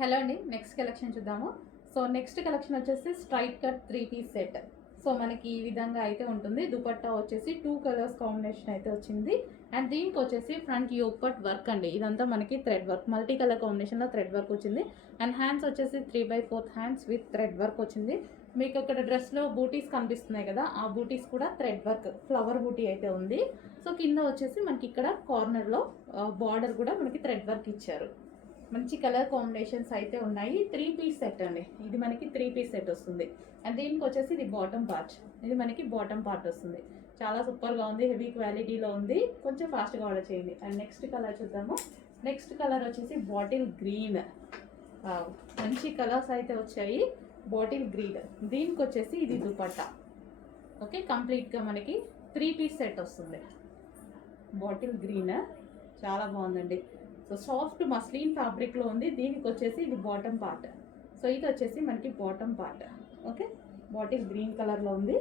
Hello అండి, next collection చూద్దాము. So next collection వచ్చేసి straight cut 3 piece set. So మనకి ఈ విధంగా అయితే ఉంటుంది. దుపట్టా వచ్చేసి 2 కలర్స్ కాంబినేషన్ అయితే వచ్చింది. అండ్ దీనికి వచ్చేసి ఫ్రంట్ యోక్ పట్ వర్క్ అండి. ఇదంతా మనకి థ్రెడ్ వర్క్, మల్టీ కలర్ కాంబినేషన్లో థ్రెడ్ వర్క్ వచ్చింది. అండ్ హ్యాండ్స్ వచ్చేసి 3/4 హ్యాండ్స్ విత్ థ్రెడ్ వర్క్ వచ్చింది. మీకు అక్కడ డ్రెస్లో బూటీస్ కనిపిస్తున్నాయి కదా, ఆ బూటీస్ కూడా థ్రెడ్ వర్క్, ఫ్లవర్ బూటీ అయితే ఉంది. సో కింద వచ్చేసి మనకి ఇక్కడ కార్నర్లో బార్డర్ కూడా మనకి థ్రెడ్ వర్క్ ఇచ్చారు. మంచి కలర్ కాంబినేషన్స్ అయితే ఉన్నాయి. 3 పీస్ సెట్ అండి. ఇది మనకి 3 పీస్ సెట్ వస్తుంది. అండ్ దీనికి వచ్చేసి ఇది బాటమ్ పార్ట్. ఇది మనకి బాటమ్ పార్ట్ వస్తుంది. చాలా సూపర్గా ఉంది, హెవీ క్వాలిటీలో ఉంది. కొంచెం ఫాస్ట్గా ఆర్డర్ చేయండి. అండ్ నెక్స్ట్ కలర్ చూద్దాము. నెక్స్ట్ కలర్ వచ్చేసి బాటిల్ గ్రీన్. మంచి కలర్స్ అయితే వచ్చాయి. Bottle green. దీనికి వచ్చేసి ఇది దుపట్టా. ఓకే, కంప్లీట్గా మనకి 3 పీస్ సెట్ వస్తుంది. బాటిల్ గ్రీన్ చాలా బాగుందండి. సో సాఫ్ట్ మస్లిన్ ఫ్యాబ్రిక్లో ఉంది. దీనికి వచ్చేసి ఇది బాటమ్ పార్ట్. సో ఇది వచ్చేసి మనకి bottom part. Okay, bottle green కలర్లో ఉంది.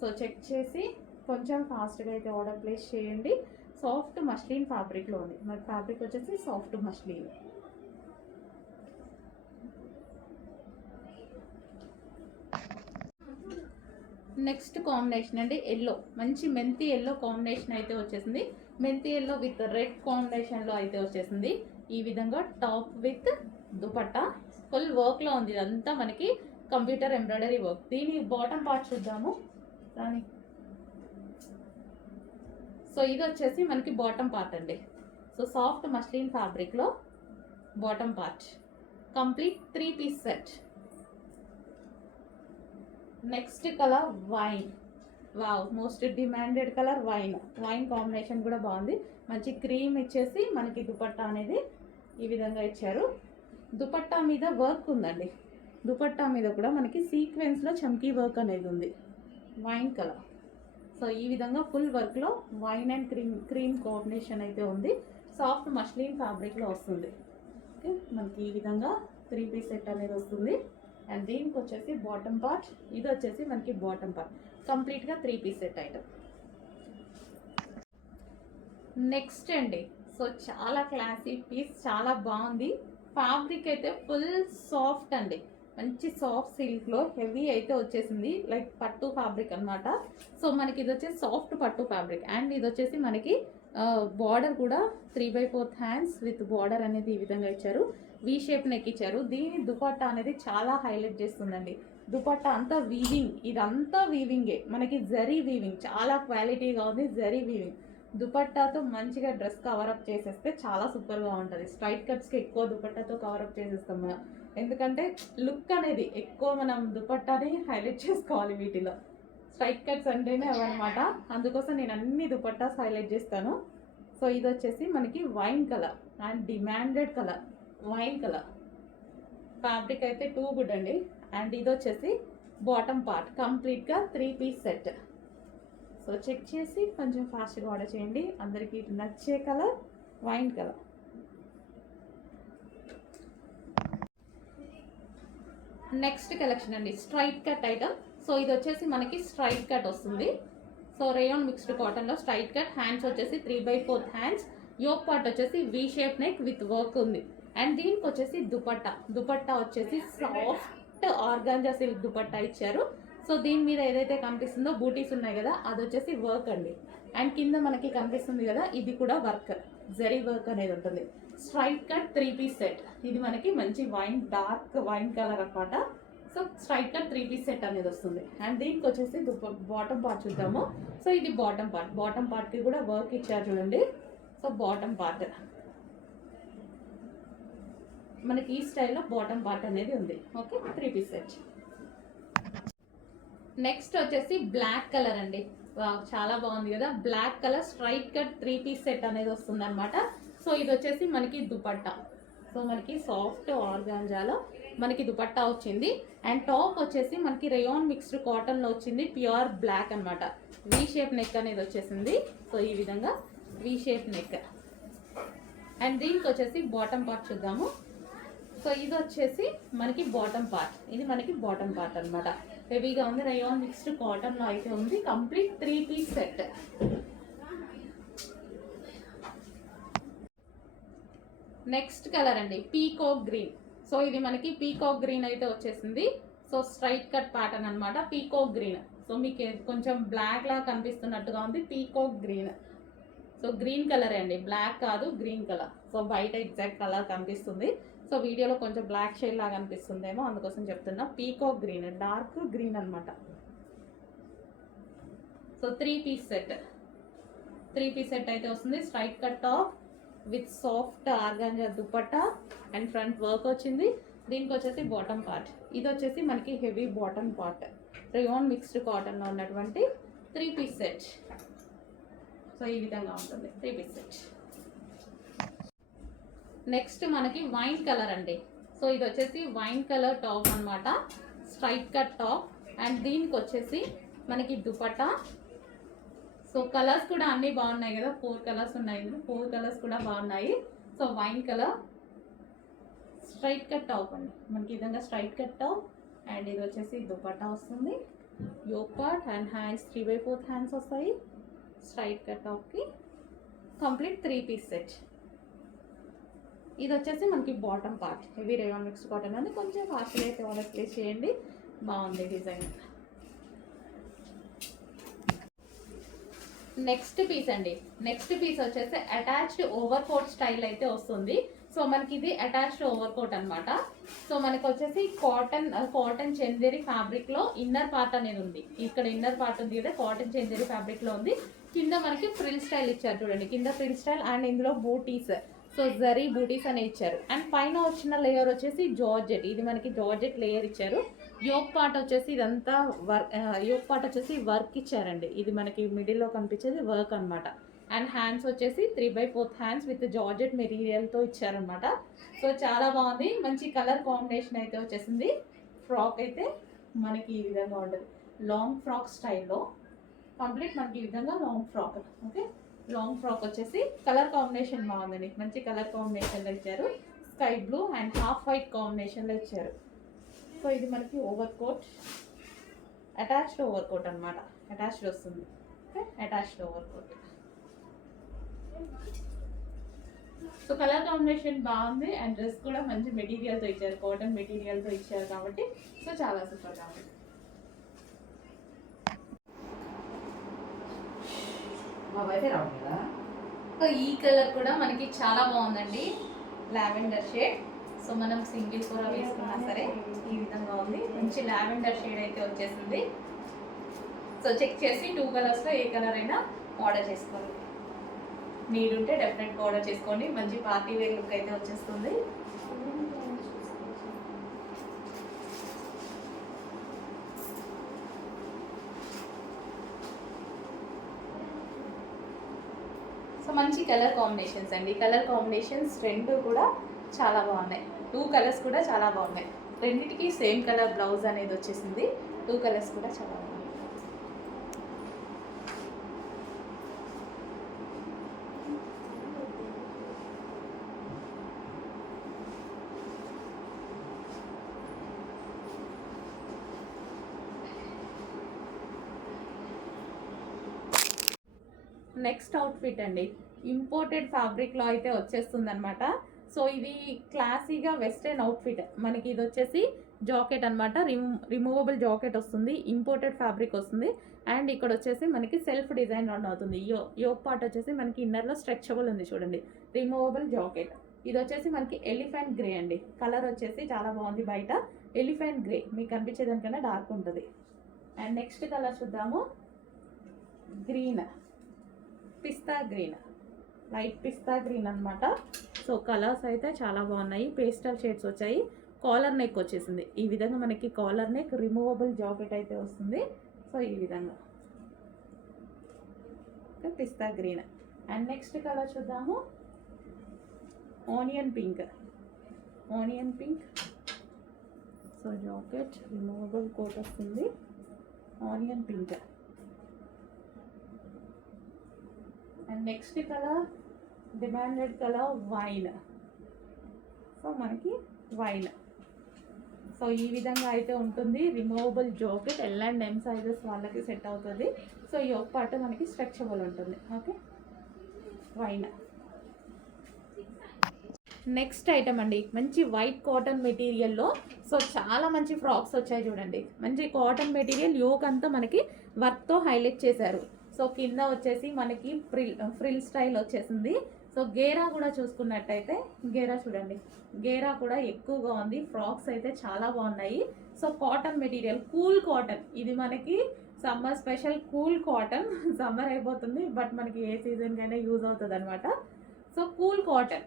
సో చెక్ చేసి కొంచెం ఫాస్ట్గా అయితే ఆర్డర్ ప్లేస్ చేయండి. సాఫ్ట్ మస్లిన్ ఫ్యాబ్రిక్లో ఉంది. మరి ఫ్యాబ్రిక్ వచ్చేసి సాఫ్ట్ మస్లిన్. నెక్స్ట్ కాంబినేషన్ అండి ఎల్లో. మంచి మెంతి ఎల్లో కాంబినేషన్ అయితే వచ్చేసింది. మెంతి ఎల్లో విత్ రెడ్ కాంబినేషన్లో అయితే వచ్చేసింది. ఈ విధంగా టాప్ విత్ దుపట్టా ఫుల్ వర్క్లో ఉంది. ఇదంతా మనకి కంప్యూటర్ ఎంబ్రాయిడరీ వర్క్. దీని బాటమ్ పార్ట్ చూద్దాము. దాని సో ఇది వచ్చేసి మనకి బాటమ్ పార్ట్ అండి. సో సాఫ్ట్ మస్లిన్ ఫ్యాబ్రిక్లో bottom part. Complete 3 piece set. Next colour wine. Wow, most demanded colour wine. Wine combination కూడా బాగుంది. మంచి క్రీమ్ ఇచ్చేసి మనకి దుపట్టా అనేది ఈ విధంగా ఇచ్చారు. దుపట్టా మీద వర్క్ ఉందండి. దుపట్టా మీద కూడా మనకి సీక్వెన్స్లో చమ్కీ వర్క్ అనేది ఉంది. Wine colour. సో ఈ విధంగా ఫుల్ వర్క్లో వైన్ అండ్ క్రీమ్ కాంబినేషన్ అయితే ఉంది. సాఫ్ట్ మస్లిన్ ఫ్యాబ్రిక్లో వస్తుంది. ఓకే, మనకి ఈ విధంగా 3 పీస్ సెట్ అనేది వస్తుంది. అండ్ దీనికి వచ్చేసి బాటమ్ పార్ట్. ఇది వచ్చేసి మనకి బాటమ్ పార్ట్. కంప్లీట్గా 3 పీస్ సెట్ ఐటమ్. నెక్స్ట్ అండి, సో చాలా క్లాసీ పీస్, చాలా బాగుంది. ఫ్యాబ్రిక్ అయితే ఫుల్ సాఫ్ట్ అండి. మంచి సాఫ్ట్ సిల్క్లో హెవీ అయితే వచ్చేసింది. లైక్ పట్టు ఫ్యాబ్రిక్ అనమాట. సో మనకి ఇది వచ్చేసి సాఫ్ట్ పట్టు ఫ్యాబ్రిక్. అండ్ ఇది వచ్చేసి మనకి బార్డర్ కూడా 3/4 హ్యాండ్స్ విత్ బార్డర్ అనేది ఈ విధంగా ఇచ్చారు. వి షేప్ నెక్ ఇచ్చారు. దీని దుపట్టా అనేది చాలా హైలైట్ చేస్తుందండి. దుపట్టా అంతా వీవింగ్, ఇదంతా వీవింగే. మనకి జరీ వీవింగ్ చాలా క్వాలిటీగా ఉంది. జరీ వీవింగ్ దుపట్టాతో మంచిగా డ్రెస్ కవరప్ చేసేస్తే చాలా సూపర్గా ఉంటుంది. స్ట్రైట్ కట్స్కి ఎక్కువ దుపట్టాతో కవరప్ చేసేస్తాం మనం. ఎందుకంటే లుక్ అనేది ఎక్కువ మనం దుపట్టాని హైలైట్ చేసుకోవాలి వీటిలో. స్ట్రైట్ కట్స్ అంటేనే అవన్నమాట. అందుకోసం నేను అన్ని దుపట్టాస్ హైలైట్ చేస్తాను. సో ఇది వచ్చేసి మనకి wine colour and demanded colour wine colour. Fabric అయితే టూ గుడ్ అండి. అండ్ ఇది వచ్చేసి బాటమ్ పార్ట్. కంప్లీట్గా 3 పీస్ సెట్. సో చెక్ చేసి కొంచెం ఫాస్ట్గా ఆర్డర్ చేయండి. అందరికీ నచ్చే colour wine colour. Next collection అండి స్ట్రైట్ కట్ ఐటమ్. సో ఇది వచ్చేసి మనకి స్ట్రైట్ కట్ వస్తుంది. సో రేయాన్ మిక్స్డ్ కాటన్లో స్ట్రైట్ కట్. హ్యాండ్స్ వచ్చేసి 3/4 హ్యాండ్స్. యోక్ పార్ట్ వచ్చేసి V shape neck with work ఉంది. అండ్ దీనికి వచ్చేసి దుపట్టా. దుపట్టా వచ్చేసి సాఫ్ట్ ఆర్గాంజా సిల్క్ దుపట్టా ఇచ్చారు. సో దీని మీద ఏదైతే కనిపిస్తుందో బూటీస్ ఉన్నాయి కదా, అది వచ్చేసి వర్క్ అండి. అండ్ కింద మనకి కనిపిస్తుంది కదా, ఇది కూడా వర్క్, జరీ వర్క్ అనేది ఉంటుంది. Straight cut 3 piece set. ఇది మనకి మంచి వైన్, డార్క్ వైన్ కలర్ అనమాట. So straight cut 3 piece set అనేది వస్తుంది. అండ్ దీనికి వచ్చేసి బాటమ్ పార్ట్ చూద్దాము. సో ఇది బాటమ్ పార్ట్. బాటమ్ పార్ట్కి కూడా వర్క్ ఇచ్చారు చూడండి. సో బాటమ్ పార్ట్ మనకి ఈ స్టైల్లో బాటమ్ పార్ట్ అనేది ఉంది. Okay, 3 piece set. నెక్స్ట్ వచ్చేసి బ్లాక్ కలర్ అండి. చాలా బాగుంది కదా. Black colour straight cut 3 piece set అనేది వస్తుంది అనమాట. సో ఇది వచ్చేసి మనకి దుపట్టా. సో మనకి సాఫ్ట్ ఆర్గాంజాలో మనకి దుపట్టా వచ్చింది. అండ్ టాప్ వచ్చేసి మనకి రేయాన్ మిక్స్డ్ కాటన్లో వచ్చింది. ప్యూర్ బ్లాక్ అనమాట. వి షేప్ నెక్ అనేది వచ్చేసింది. సో ఈ విధంగా వి షేప్ నెక్. అండ్ దీనికి వచ్చేసి బాటమ్ పార్ట్ చూద్దాము. సో ఇది వచ్చేసి మనకి బాటమ్ పార్ట్. ఇది మనకి బాటమ్ పార్ట్ అనమాట. హెవీగా ఉంది. రేయాన్ మిక్స్డ్ కాటన్లో అయితే ఉంది. Complete 3 piece set. Next colour అండి పీకాక్ గ్రీన్. సో ఇది మనకి పీకాక్ గ్రీన్ అయితే వచ్చేసింది. సో స్ట్రైట్ కట్ ప్యాటర్న్ అనమాట, పీకాక్ గ్రీన్. సో మీకు కొంచెం బ్లాక్ లా కనిపిస్తున్నట్టుగా ఉంది, peacock green. So green colour అండి, బ్లాక్ కాదు, గ్రీన్ కలర్. సో బయట ఎగ్జాక్ట్ కలర్ కనిపిస్తుంది, సో వీడియోలో కొంచెం బ్లాక్ షేడ్ లాగా అనిపిస్తుందేమో, అందుకోసం చెప్తున్నా. పీకాక్ గ్రీన్, డార్క్ గ్రీన్ అనమాట. సో 3 పీస్ సెట్ అయితే వస్తుంది. Straight cut top with soft organza dupatta and front work వచ్చింది. దీనికి వచ్చేసి బాటమ్ పార్ట్, ఇది వచ్చేసి మనకి heavy bottom part, rayon mixed కాటన్లో ఉన్నటువంటి 3 పీస్ సెట్. సో ఈ విధంగా ఉంటుంది 3 పీస్ సెట్. నెక్స్ట్ మనకి వైన్ కలర్ అండి. సో ఇది వచ్చేసి వైన్ కలర్ టాప్ అనమాట, స్ట్రైట్ కట్ టాప్. అండ్ దీనికి వచ్చేసి మనకి దుపట్టా. సో కలర్స్ కూడా అన్నీ బాగున్నాయి కదా, 4 కలర్స్ ఉన్నాయి, 4 కలర్స్ కూడా బాగున్నాయి. So wine colour straight cut top అండి, మనకి ఈ విధంగా స్ట్రైట్ కట్ టాప్. అండ్ ఇది వచ్చేసి దుపట్టా వస్తుంది, yoke part and hands 3/4 hands వస్తాయి. స్ట్రైట్ కట్ టాప్కి కంప్లీట్ 3 పీస్ సెట్. ఇది వచ్చేసి మనకి bottom part, heavy rayon mixed cotton అని కొంచెం ఫాస్ట్గా అయితే ఆర్డర్ ప్లేస్ చేయండి, బాగుంది డిజైన్. నెక్స్ట్ పీస్ అండి, నెక్స్ట్ పీస్ వచ్చేసి అటాచ్డ్ ఓవర్ కోట్ స్టైల్ అయితే వస్తుంది. సో మనకి ఇది అటాచ్డ్ ఓవర్ కోట్ అనమాట. సో మనకి వచ్చేసి కాటన్ చందేరి ఫ్యాబ్రిక్ లో ఇన్నర్ పార్ట్ అనేది ఉంది. ఇక్కడ ఇన్నర్ పార్ట్ ఉంది కదా, కాటన్ చందేరి ఫ్యాబ్రిక్ లో ఉంది. కింద మనకి ఫ్రిల్ స్టైల్ ఇచ్చారు చూడండి, కింద ఫ్రిల్ స్టైల్. అండ్ ఇందులో బూటీస్, సో జరీ బూటీస్ అనే ఇచ్చారు. అండ్ పైన వచ్చిన లేయర్ వచ్చేసి జార్జెట్, ఇది మనకి జార్జెట్ లేయర్ ఇచ్చారు. యోక్ పార్ట్ వచ్చేసి ఇదంతా యోక్ పార్ట్ వచ్చేసి వర్క్ ఇచ్చారండి, ఇది మనకి మిడిల్లో కనిపించేది వర్క్ అనమాట. అండ్ హ్యాండ్స్ వచ్చేసి 3/4 హ్యాండ్స్ విత్ జార్జెట్ మెటీరియల్తో ఇచ్చారనమాట. సో చాలా బాగుంది, మంచి కలర్ కాంబినేషన్ అయితే వచ్చేసింది. ఫ్రాక్ అయితే మనకి ఈ విధంగా ఉంటుంది, లాంగ్ ఫ్రాక్ స్టైల్లో కంప్లీట్ మనకి ఈ విధంగా long frock. Okay, long frock వచ్చేసి కలర్ కాంబినేషన్ బాగుందండి, మంచి కలర్ కాంబినేషన్లో ఇచ్చారు. Sky blue and half white కాంబినేషన్లో ఇచ్చారు. సో ఇది మనకి over coat, attached over coat అనమాట, అటాచ్డ్ వస్తుంది. Okay, attached over coat. So colour combination బాగుంది. అండ్ డ్రెస్ కూడా మంచి మెటీరియల్తో ఇచ్చారు, కాటన్ మెటీరియల్తో ఇచ్చారు కాబట్టి సో చాలా సూపర్గా ఉంది. సో ఈ కలర్ కూడా మనకి చాలా బాగుందండి, లావెండర్ షేడ్. సో మనం సింగిల్ కూర వేసుకున్నా సరే ఈ విధంగా ఉంది, మంచి లావెండర్ షేడ్ అయితే వచ్చేసింది. సో చెక్ చేసి 2 కలర్స్లో ఏ కలర్ అయినా ఆర్డర్ చేసుకోండి, నీడ్ ఉంటే డెఫినెట్గా ఆర్డర్ చేసుకోండి. మంచి పార్టీ వేర్ లుక్ అయితే వచ్చేస్తుంది. సో మంచి కలర్ కాంబినేషన్స్ అండి, కలర్ కాంబినేషన్స్ 2 కూడా చాలా బాగున్నాయి. 2 కలర్స్ కూడా చాలా బాగున్నాయి, రెండింటికి సేమ్ కలర్ బ్లౌజ్ అనేది వచ్చేసింది. 2 కలర్స్ కూడా చాలా బాగున్నాయి. నెక్స్ట్ అవుట్ఫిట్ అండి, ఇంపోర్టెడ్ ఫ్యాబ్రిక్లో అయితే వచ్చేస్తుంది అనమాట. సో ఇది క్లాసీగా వెస్టర్న్ అవుట్ఫిట్. మనకి ఇది వచ్చేసి జాకెట్ అనమాట, రిమూవబుల్ జాకెట్ వస్తుంది, ఇంపోర్టెడ్ ఫ్యాబ్రిక్ వస్తుంది. అండ్ ఇక్కడ వచ్చేసి మనకి సెల్ఫ్ డిజైన్ రన్ అవుతుంది. యోక్ పార్ట్ వచ్చేసి మనకి ఇన్నర్లో స్ట్రెచబుల్ ఉంది చూడండి, రిమూవబుల్ జాకెట్. ఇది వచ్చేసి మనకి ఎలిఫెంట్ గ్రే అండి, కలర్ వచ్చేసి చాలా బాగుంది. బయట ఎలిఫెంట్ గ్రే మీకు కనిపించేదానికన్నా డార్క్ ఉంటుంది. అండ్ నెక్స్ట్ కలర్ చూద్దాము, గ్రీన్, పిస్తా గ్రీన్, లైట్ పిస్తా గ్రీన్ అనమాట. సో కలర్స్ అయితే చాలా బాగున్నాయి, పేస్టల్ షేడ్స్ వచ్చాయి. కాలర్ నెక్ వచ్చేసింది, ఈ విధంగా మనకి కాలర్ నెక్, రిమూవబుల్ జాకెట్ అయితే వస్తుంది. సో ఈ విధంగా pista green. And next colour చూద్దాము, onion pink, onion pink. So jacket removable coat వస్తుంది, onion pink. And next colour demanded colour wine. So మనకి వైన్. సో ఈ విధంగా అయితే ఉంటుంది, removable jacket, L and M sizes వాళ్ళకి సెట్ అవుతుంది. సో ఈ ఒక పార్ట్ మనకి స్ట్రెచబుల్ ఉంటుంది. Okay, wine. నెక్స్ట్ ఐటమ్ అండి, మంచి వైట్ కాటన్ మెటీరియల్లో సో చాలా మంచి ఫ్రాక్స్ వచ్చాయి చూడండి. మంచి కాటన్ మెటీరియల్, యోక్ అంతా మనకి వర్క్తో హైలైట్ చేశారు. సో కింద వచ్చేసి మనకి ఫ్రిల్ స్టైల్ వచ్చేసింది. సో గేరా కూడా చూసుకున్నట్టయితే గేరా చూడండి, గేరా కూడా ఎక్కువగా ఉంది. ఫ్రాక్స్ అయితే చాలా బాగున్నాయి. So cotton material, cool cotton, ఇది మనకి summer special cool cotton. Summer అయిపోతుంది బట్ మనకి ఏ సీజన్కైనా యూజ్ అవుతుంది అనమాట. సో కూల్ కాటన్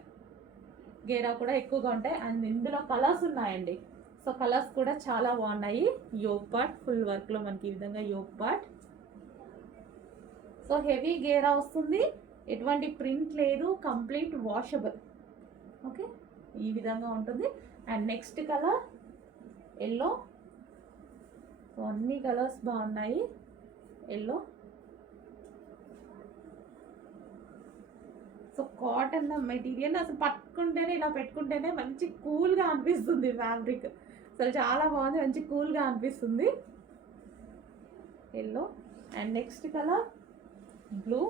గేరా కూడా ఎక్కువగా ఉంటాయి. అండ్ ఇందులో కలర్స్ ఉన్నాయండి. సో కలర్స్ కూడా చాలా బాగున్నాయి. యోక్ పార్ట్ ఫుల్ వర్క్లో మనకి ఈ విధంగా యోక్ పార్ట్. సో హెవీ గేరా వస్తుంది, ఎటువంటి ప్రింట్ లేదు, కంప్లీట్ వాషబుల్. ఓకే, ఈ విధంగా ఉంటుంది. And next colour yellow. So అన్ని కలర్స్ బాగున్నాయి. ఎల్లో, సో కాటన్ మెటీరియల్ అసలు పట్టుకుంటేనే ఇలా పెట్టుకుంటేనే మంచి కూల్గా అనిపిస్తుంది. ఫ్యాబ్రిక్ అసలు చాలా బాగుంది, మంచి కూల్గా అనిపిస్తుంది. Yellow. And next colour blue.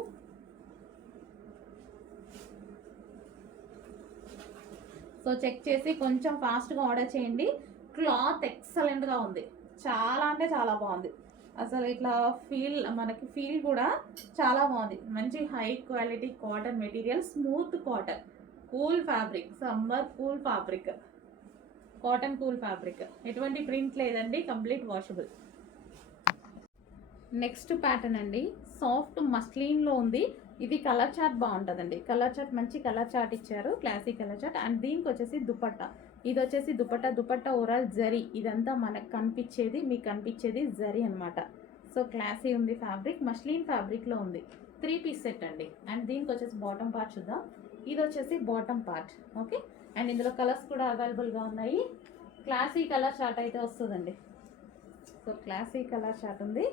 So check చేసి కొంచెం ఫాస్ట్గా ఆర్డర్ చేయండి. క్లాత్ ఎక్సలెంట్గా ఉంది, చాలా అంటే చాలా బాగుంది. అసలు ఇట్లా మనకి ఫీల్ కూడా చాలా బాగుంది. మంచి high quality cotton material, smooth cotton, cool fabric, summer cool fabric, cotton cool fabric, ఎటువంటి ప్రింట్ లేదండి, కంప్లీట్ వాషబుల్. నెక్స్ట్ ప్యాటర్న్ అండి, సాఫ్ట్ మస్లిన్లో ఉంది. ఇది కలర్ చార్ట్ బాగుంటుందండి. కలర్ చార్ట్ మంచి కలర్ చార్ట్ ఇచ్చారు, క్లాసిక్ కలర్ చార్ట్. అండ్ దీనికి వచ్చేసి దుపట్టా, ఇది వచ్చేసి దుపట్టా ఓవరాల్ జరీ, ఇదంతా మనకు కనిపించేది, మీకు కనిపించేది జరీ అనమాట. సో క్లాసీ ఉంది ఫ్యాబ్రిక్, మస్లిన్ ఫ్యాబ్రిక్లో ఉంది. 3 పీస్ సెట్ అండి. అండ్ దీనికి వచ్చేసి బాటమ్ పార్ట్ చూద్దాం. ఇది వచ్చేసి బాటమ్ పార్ట్. ఓకే, అండ్ ఇందులో కలర్స్ కూడా అవైలబుల్గా ఉన్నాయి. క్లాసీ కలర్ చార్ట్ అయితే వస్తుందండి. సో క్లాసీ కలర్ చార్ట్ ఉంది.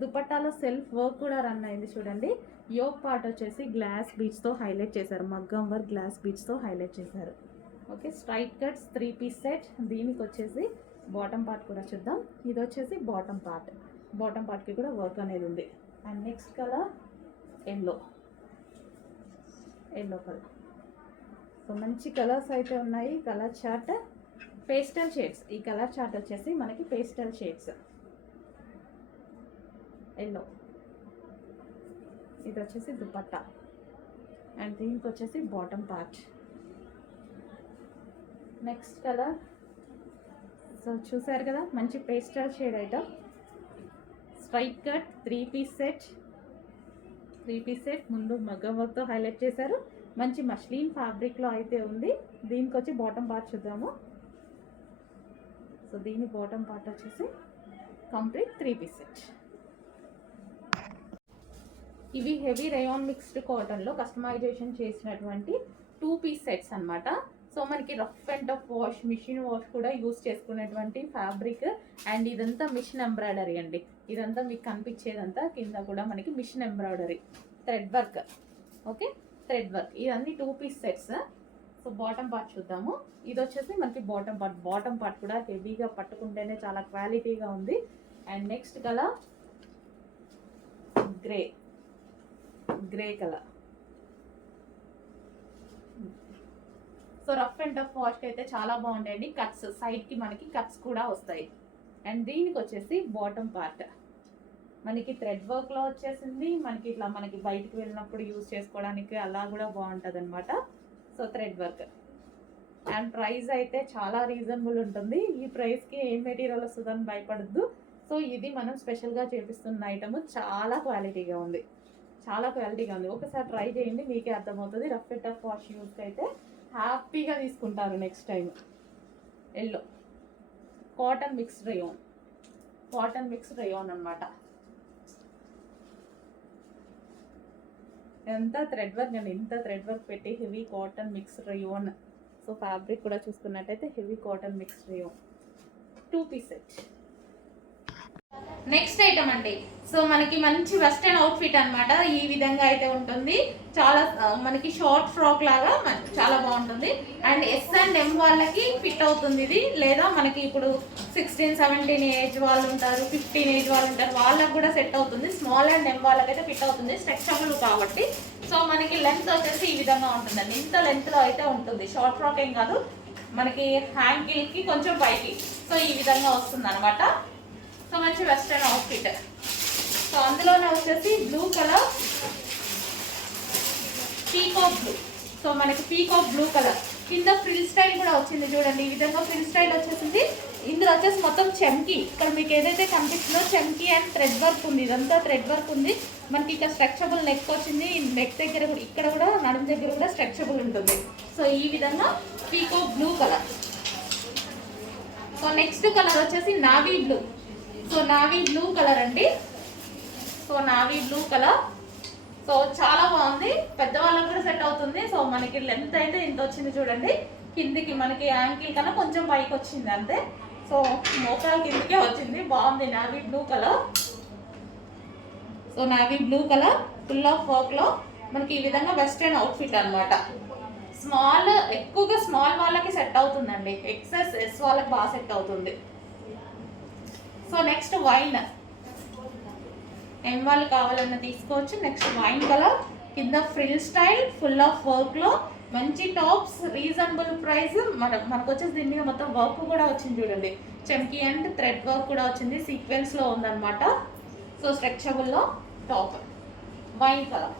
దుపట్టాలో సెల్ఫ్ వర్క్ కూడా రన్ అయింది చూడండి. యోక్ పార్ట్ వచ్చేసి గ్లాస్ బీడ్స్తో హైలైట్ చేశారు, మగ్గం వర్క్ గ్లాస్ బీడ్స్తో హైలైట్ చేశారు. Okay, straight cuts 3 piece set. దీనికి వచ్చేసి బాటమ్ పార్ట్ కూడా చూద్దాం. ఇది వచ్చేసి బాటమ్ పార్ట్కి కూడా వర్క్ అనేది ఉంది. And next colour yellow colour. So మంచి కలర్స్ అయితే ఉన్నాయి. కలర్ చార్ట్ పేస్టల్ షేడ్స్, ఈ కలర్ చార్ట్ వచ్చేసి మనకి పేస్టల్ షేడ్స్. ఎల్లో, ఇది వచ్చేసి దుపట్టా. అండ్ దీనికి వచ్చేసి bottom part. Next colour, so చూసారు కదా, మంచి pastel shade item. Straight cut 3 piece set. ముందు మగ్గం వర్క్తో హైలైట్ చేశారు. మంచి మస్లిన్ ఫ్యాబ్రిక్లో అయితే ఉంది. దీనికి వచ్చి బాటమ్ పార్ట్ చూద్దాము. సో దీని బాటమ్ పార్ట్ వచ్చేసి కంప్లీట్ 3 పీస్ సెట్. ఇవి హెవీ రేయాన్ మిక్స్డ్ కాటన్లో కస్టమైజేషన్ చేసినటువంటి 2 పీస్ సెట్స్ అనమాట. సో మనకి rough and tough wash, machine wash కూడా యూస్ చేసుకునేటువంటి ఫ్యాబ్రిక్. అండ్ ఇదంతా మిషన్ ఎంబ్రాయిడరీ అండి. ఇదంతా మీకు కనిపించేదంతా కింద కూడా మనకి machine embroidery, thread work. Okay, thread work. ఇవన్నీ 2 piece sets. So bottom part చూద్దాము. ఇది వచ్చేసి మనకి బాటమ్ పార్ట్ కూడా హెవీగా పట్టుకుంటేనే చాలా క్వాలిటీగా ఉంది. And next colour grey colour. So rough and tough వాష్కి అయితే చాలా బాగుంటాయండి. కట్స్ సైడ్కి మనకి కట్స్ కూడా వస్తాయి. అండ్ దీనికి వచ్చేసి బాటమ్ పార్ట్ మనకి థ్రెడ్ వర్క్లో వచ్చేసింది. మనకి ఇట్లా మనకి బయటకు వెళ్ళినప్పుడు యూజ్ చేసుకోవడానికి అలా కూడా బాగుంటుంది అనమాట. So thread work. And price అయితే చాలా రీజనబుల్ ఉంటుంది. ఈ ప్రైస్కి ఏం మెటీరియల్ వస్తుందని భయపడద్దు. సో ఇది మనం స్పెషల్గా చేపిస్తున్న ఐటమ్, చాలా క్వాలిటీగా ఉంది. ఒకసారి ట్రై చేయండి, మీకే అర్థమవుతుంది. రఫ్ అండ్ టఫ్ వాష్ యూస్కి అయితే హ్యాపీగా తీసుకుంటారు next time. Yellow cotton mixed rayon అనమాట. ఎంత థ్రెడ్ వర్క్ అండి, ఇంత థ్రెడ్ వర్క్ పెట్టి heavy cotton mixed rayon. So fabric కూడా చూసుకున్నట్టయితే heavy cotton mixed rayon 2 piece set. Next item అండి, సో మనకి మంచి వెస్టర్న్ అవుట్ఫిట్ అనమాట. ఈ విధంగా అయితే ఉంటుంది. చాలా మనకి షార్ట్ ఫ్రాక్ లాగా చాలా బాగుంటుంది. అండ్ S&M వాళ్ళకి ఫిట్ అవుతుంది ఇది. లేదా మనకి ఇప్పుడు 16-17 ఏజ్ వాళ్ళు ఉంటారు, 15 ఏజ్ వాళ్ళు ఉంటారు, వాళ్ళకి కూడా సెట్ అవుతుంది. స్మాల్ అండ్ M వాళ్ళకైతే ఫిట్ అవుతుంది, స్ట్రెచబుల్ కాబట్టి. సో మనకి లెంత్ వచ్చేసి ఈ విధంగా ఉంటుందండి. ఇంత లెంత్లో అయితే ఉంటుంది. షార్ట్ ఫ్రాక్ ఏం కాదు, మనకి హ్యాంగిల్కి కొంచెం పైకి. సో ఈ విధంగా వస్తుంది అనమాట. సో మంచి వెస్ట్రన్ అవుట్ఫిట్. సో అందులోనే వచ్చేసి blue colour peacock blue. So మనకి పీకాక్ బ్లూ కలర్ కింద ఫ్రిల్ స్టైల్ కూడా వచ్చింది చూడండి. ఈ విధంగా ఫ్రిల్ స్టైల్ వచ్చేసింది. ఇందులో వచ్చేసి మొత్తం చెమ్కి, ఇక్కడ మీకు ఏదైతే కనిపిస్తుందో చెమ్కి అండ్ థ్రెడ్ వర్క్ ఉంది. ఇదంతా థ్రెడ్ వర్క్ ఉంది. మనకి ఇక్కడ స్ట్రెచబుల్ నెక్ వచ్చింది. నెక్ దగ్గర కూడా, ఇక్కడ కూడా నడుము దగ్గర కూడా స్ట్రెచబుల్ ఉంటుంది. సో ఈ విధంగా peacock blue colour. So next colour వచ్చేసి navy blue. So navy blue colour అండి. So navy blue colour. So చాలా బాగుంది, పెద్దవాళ్ళకి కూడా సెట్ అవుతుంది. సో మనకి లెంత్ అయితే ఇంత వచ్చింది చూడండి. కిందికి మనకి యాంకిల్ కన్నా కొంచెం పైకి వచ్చింది అంతే. సో మోకాల కిందికే వచ్చింది. బాగుంది navy blue colour. So navy blue colour full of వర్క్లో మనకి ఈ విధంగా వెస్ట్రన్ అవుట్ఫిట్ అనమాట. స్మాల్, ఎక్కువగా స్మాల్ వాళ్ళకి సెట్ అవుతుందండి. ఎక్సెస్ ఎస్ వాళ్ళకి బాగా సెట్ అవుతుంది. సో నెక్స్ట్ వైన్, ఎం వాళ్ళు కావాలన్నా తీసుకోవచ్చు. నెక్స్ట్ వైన్ కలర్ కింద ఫ్రిల్ స్టైల్ ఫుల్ ఆఫ్ వర్క్లో మంచి టాప్స్, రీజనబుల్ ప్రైస్. మనకు వచ్చేసి దీని మీద మొత్తం వర్క్ కూడా వచ్చింది చూడండి. చెమ్కి అండ్ థ్రెడ్ వర్క్ కూడా వచ్చింది, సీక్వెన్స్లో ఉందన్నమాట. సో స్ట్రెచబుల్లో టాప్ వైన్ కలర్.